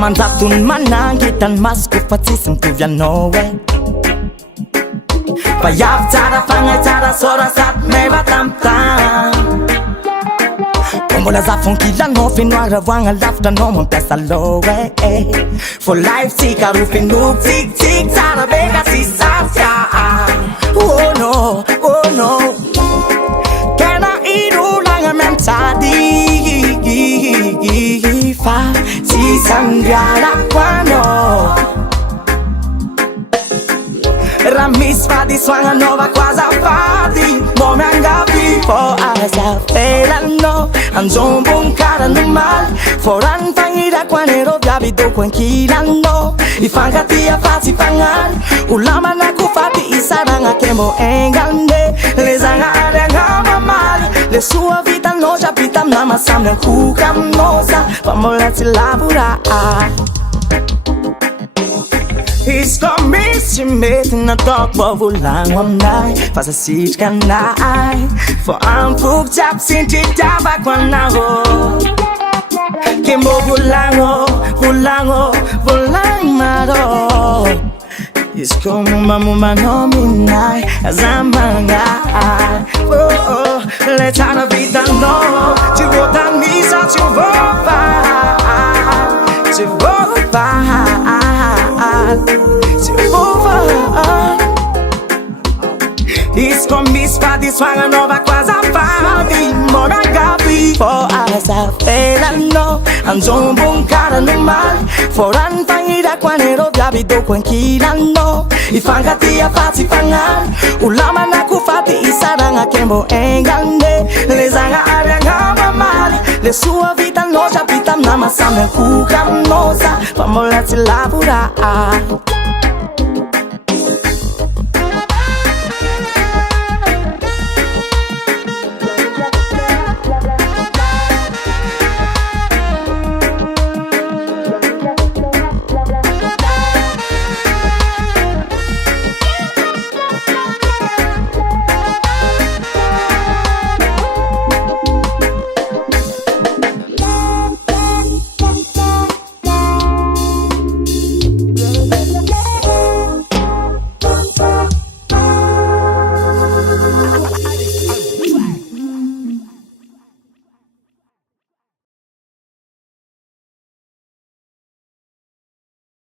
mandraton manangitany masoko fa tsisy mitovy anao Payavy tsara fagnay tsara sora sady meva tamtam Mbola zafonkilanao fenoara voagna lavitra anao mampiasa lo For life tsika ro fenoky tsikitsik tsara beka sisasya Oh no, oh no Kena irulanga mentadi Fa si sangrara quando Ramis fadi swanga nova quasi fadi Mome angapi for asa felano Anzon bon cara no mal Foran fangira quanero viabi do quenquilano Ifangatia fasi fangar Ulama na kufati isaranga kemo engande Lezanga arenga mamali Le sua vita no già vita nama samne kukam nosa Famola ti labura Iskomis mety natao vovolagno aminay fa sasitrika anay Fô ampoky jiaby sindritavako anao Ke mbô volagno, volagno, volagno marô Izy koa mombamombanao minay aza magnay Le tsara vitanao tsy voatanisa tsy voava Tsy voava Izy koa misy fady soagna nova quasi fady Mora gabi Fô asa felanao Anzombon cara no mal Foran fangirako anero viaby doko ankilanao Ifankatia fatsy fagnary Ulama na kufati isaragna kembo engande Lezagna ariagna mamaly Le sua vita no già vita nama samne kukam nosa Famola ti labura